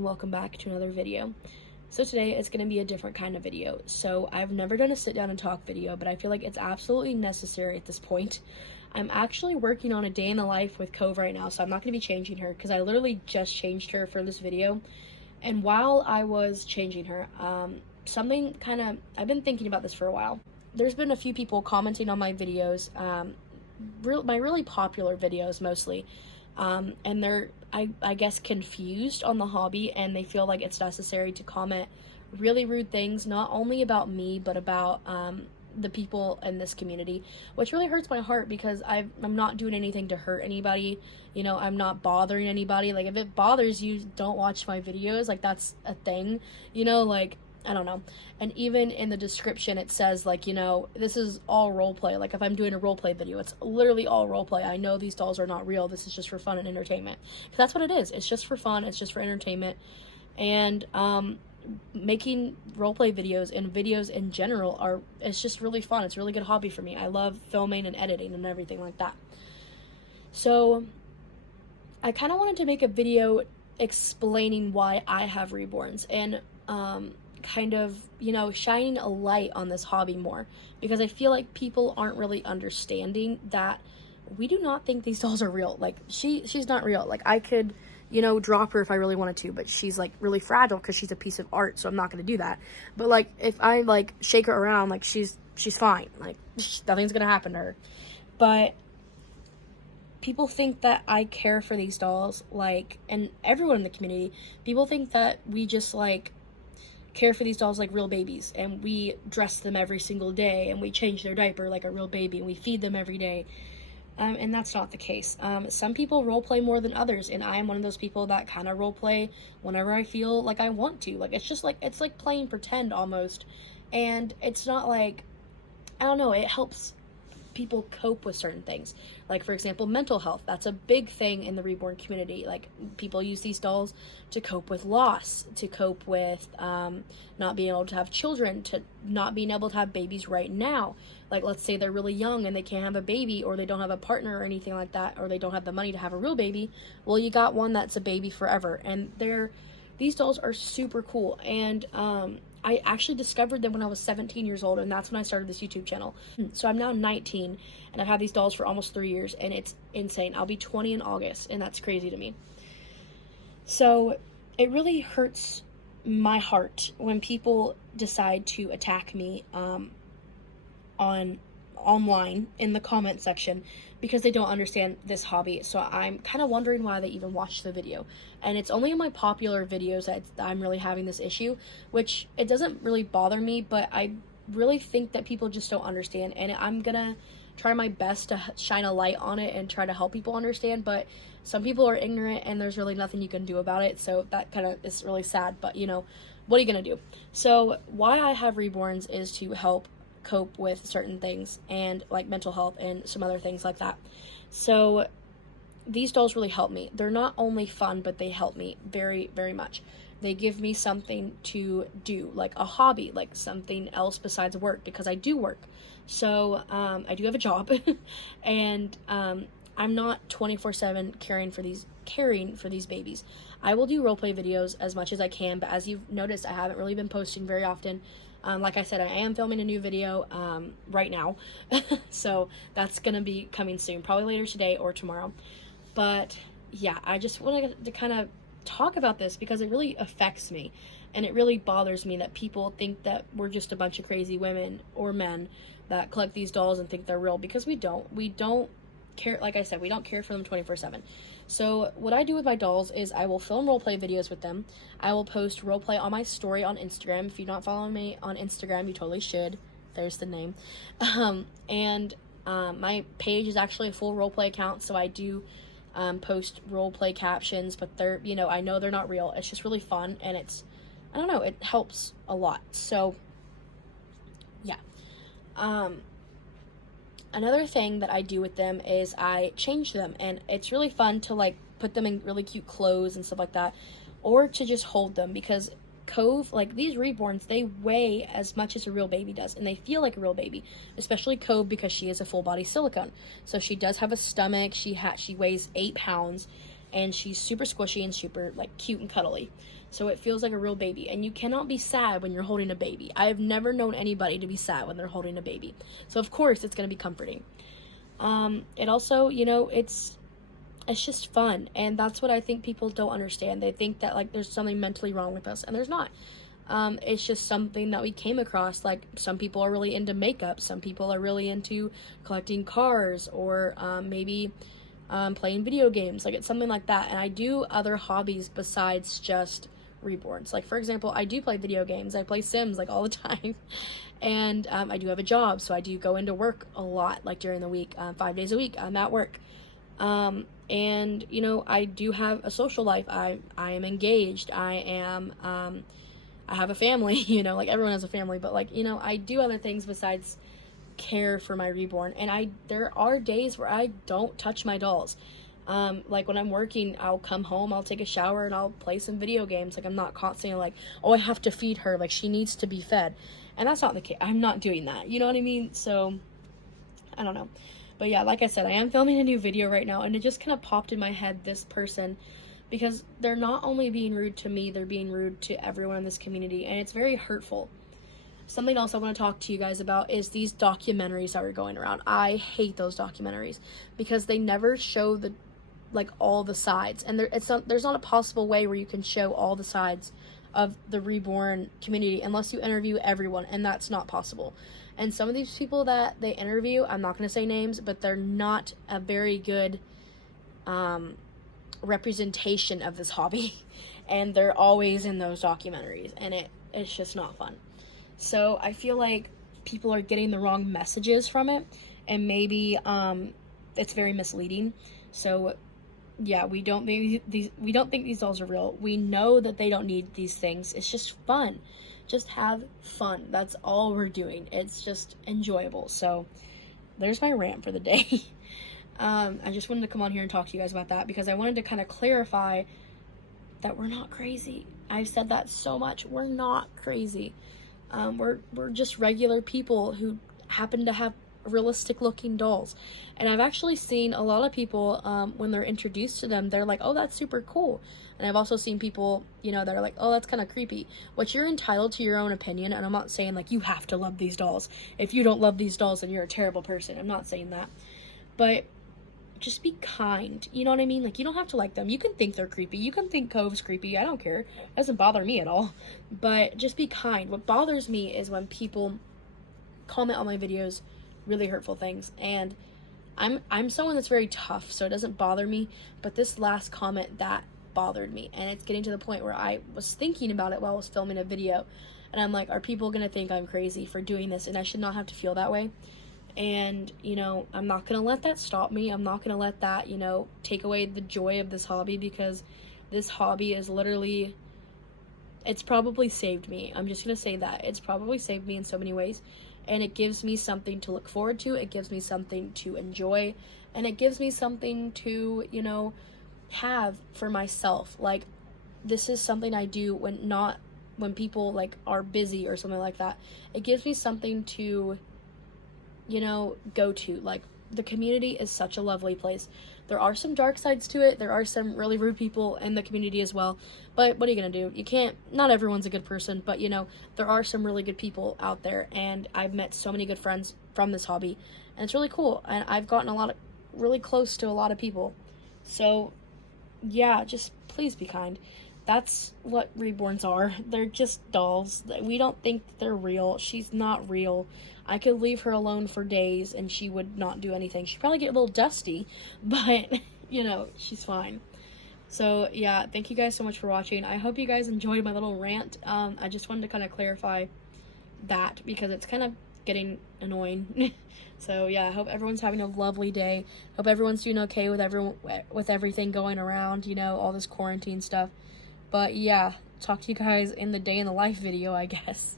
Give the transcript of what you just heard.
and welcome back to another video. So today it's going to be a different kind of video. So I've never done a sit down and talk video, but I feel like it's absolutely necessary at this point. I'm actually working on a day in the life with Cove right now, so I'm not going to be changing her because I literally just changed her for this video. And while I was changing her, I've been thinking about this for a while. There's been a few people commenting on my videos, my really popular videos mostly, and they're, I guess, confused on the hobby, and they feel like it's necessary to comment really rude things, not only about me, but about the people in this community, which really hurts my heart because I'm not doing anything to hurt anybody. You know, I'm not bothering anybody. Like, if it bothers you, don't watch my videos. Like, that's a thing, you know, like, I don't know. And even in the description, it says, like, you know, this is all role play. Like, if I'm doing a role play video, it's literally all role play. I know these dolls are not real. This is just for fun and entertainment. That's what it is. It's just for fun. It's just for entertainment. And making role play videos and videos in general it's just really fun. It's a really good hobby for me. I love filming and editing and everything like that. So I kind of wanted to make a video explaining why I have reborns and kind of, you know, shining a light on this hobby more, because I feel like people aren't really understanding that we do not think these dolls are real. Like, she's not real. Like, I could, you know, drop her if I really wanted to, but she's like really fragile because she's a piece of art, so I'm not going to do that. But like, if I like shake her around, like, she's fine. Like, nothing's going to happen to her. But people think that I care for these dolls, like, and everyone in the community, people think that we just like care for these dolls like real babies, and we dress them every single day, and we change their diaper like a real baby, and we feed them every day. And that's not the case. Some people role play more than others, and I am one of those people that kind of role play whenever I feel like I want to. Like, it's just like, it's like playing pretend almost, and it's not like, I don't know, it helps people cope with certain things. Like, for example, mental health. That's a big thing in the reborn community. Like, people use these dolls to cope with loss, to cope with not being able to have children, to not being able to have babies right now. Like, let's say they're really young and they can't have a baby, or they don't have a partner or anything like that, or they don't have the money to have a real baby. Well, you got one that's a baby forever, and these dolls are super cool. And I actually discovered them when I was 17 years old, and that's when I started this YouTube channel. So I'm now 19, and I've had these dolls for almost 3 years, and it's insane. I'll be 20 in August, and that's crazy to me. So it really hurts my heart when people decide to attack me online in the comment section because they don't understand this hobby. So I'm kind of wondering why they even watched the video. And it's only in my popular videos that I'm really having this issue, which it doesn't really bother me, but I really think that people just don't understand, and I'm gonna try my best to shine a light on it and try to help people understand. But some people are ignorant, and there's really nothing you can do about it, so that kind of is really sad. But, you know, what are you gonna do? So why I have reborns is to help cope with certain things, and like mental health and some other things like that. So these dolls really help me. They're not only fun, but they help me very, very much. They give me something to do, like a hobby, like something else besides work, because I do work. So I do have a job and I'm not 24/7 caring for these babies. I will do roleplay videos as much as I can, but as you've noticed, I haven't really been posting very often. Like I said, I am filming a new video right now, so that's gonna be coming soon, probably later today or tomorrow. But yeah, I just wanted to kind of talk about this because it really affects me, and it really bothers me that people think that we're just a bunch of crazy women or men that collect these dolls and think they're real, because we don't care. Like I said, we don't care for them 24/7. So what I do with my dolls is I will film roleplay videos with them. I will post roleplay on my story on Instagram. If you're not following me on Instagram, you totally should. There's the name. My page is actually a full roleplay account, so I do post roleplay captions, but they're, you know, I know they're not real. It's just really fun, and it's, I don't know, it helps a lot. So yeah. Another thing that I do with them is I change them, and it's really fun to like put them in really cute clothes and stuff like that, or to just hold them, because Cove, like these reborns, they weigh as much as a real baby does, and they feel like a real baby, especially Cove because she is a full body silicone. So she does have a stomach. She weighs 8 pounds, and she's super squishy and super like cute and cuddly. so it feels like a real baby. And you cannot be sad when you're holding a baby. I have never known anybody to be sad when they're holding a baby. So of course it's going to be comforting. It also, you know, it's just fun, and that's what I think people don't understand. They think that, like, there's something mentally wrong with us, and there's not. It's just something that we came across. Like, some people are really into makeup, some people are really into collecting cars, or maybe playing video games. Like, it's something like that. And I do other hobbies besides just reborns. Like, for example, I do play video games. I play Sims, like, all the time. And I do have a job, so I do go into work a lot, like, during the week. 5 days a week I'm at work. And, you know, I do have a social life. I am engaged. I have a family, you know, like, everyone has a family, but, like, you know, I do other things besides care for my reborn. And there are days where I don't touch my dolls. Like, when I'm working, I'll come home, I'll take a shower, and I'll play some video games. Like, I'm not constantly like, oh, I have to feed her, like, she needs to be fed. And that's not the case. I'm not doing that, you know what I mean? So, I don't know. But yeah, like I said, I am filming a new video right now, and it just kind of popped in my head, this person, because they're not only being rude to me, they're being rude to everyone in this community, and it's very hurtful. Something else I want to talk to you guys about is these documentaries that are going around. I hate those documentaries because they never show all the sides, and there's not a possible way where you can show all the sides of the reborn community unless you interview everyone, and that's not possible. And some of these people that they interview, I'm not going to say names, but they're not a very good representation of this hobby. And they're always in those documentaries, and it's just not fun. So I feel like people are getting the wrong messages from it, and maybe it's very misleading. So yeah, we don't think these dolls are real. We know that they don't need these things. It's just fun. Just have fun. That's all we're doing. It's just enjoyable. So there's my rant for the day. I just wanted to come on here and talk to you guys about that because I wanted to kind of clarify that we're not crazy. I've said that so much. We're not crazy. We're just regular people who happen to have realistic looking dolls. And I've actually seen a lot of people, when they're introduced to them, they're like, oh, that's super cool. And I've also seen people, you know, that are like, oh, that's kind of creepy. Which, you're entitled to your own opinion, and I'm not saying, like, you have to love these dolls. If you don't love these dolls, then you're a terrible person. I'm not saying that. But just be kind. You know what I mean? Like, you don't have to like them. You can think they're creepy. You can think Cove's creepy. I don't care. It doesn't bother me at all. But just be kind. What bothers me is when people comment on my videos really hurtful things. And I'm someone that's very tough, so it doesn't bother me. But this last comment, that bothered me, and it's getting to the point where I was thinking about it while I was filming a video, and I'm like, are people gonna think I'm crazy for doing this? And I should not have to feel that way. And, you know, I'm not gonna let that stop me. I'm not gonna let that, you know, take away the joy of this hobby, because this hobby is literally, it's probably saved me. I'm just gonna say that it's probably saved me in so many ways, and it gives me something to look forward to. It gives me something to enjoy, and it gives me something to, you know, have for myself. Like, this is something I do when people, like, are busy or something like that. It gives me something to, you know, go to. Like, the community is such a lovely place. There are some dark sides to it. There are some really rude people in the community as well. But what are you gonna do? You can't, not everyone's a good person, but, you know, there are some really good people out there, and I've met so many good friends from this hobby, and it's really cool. And I've gotten really close to a lot of people. So yeah, just please be kind. That's what reborns are. They're just dolls. We don't think they're real. She's not real. I could leave her alone for days and she would not do anything. She'd probably get a little dusty, but, you know, she's fine. So yeah, thank you guys so much for watching. I hope you guys enjoyed my little rant. I just wanted to kind of clarify that because it's kind of getting annoying. So yeah, I hope everyone's having a lovely day. Hope everyone's doing okay with everything going around, you know, all this quarantine stuff. But yeah, talk to you guys in the day in the life video, I guess.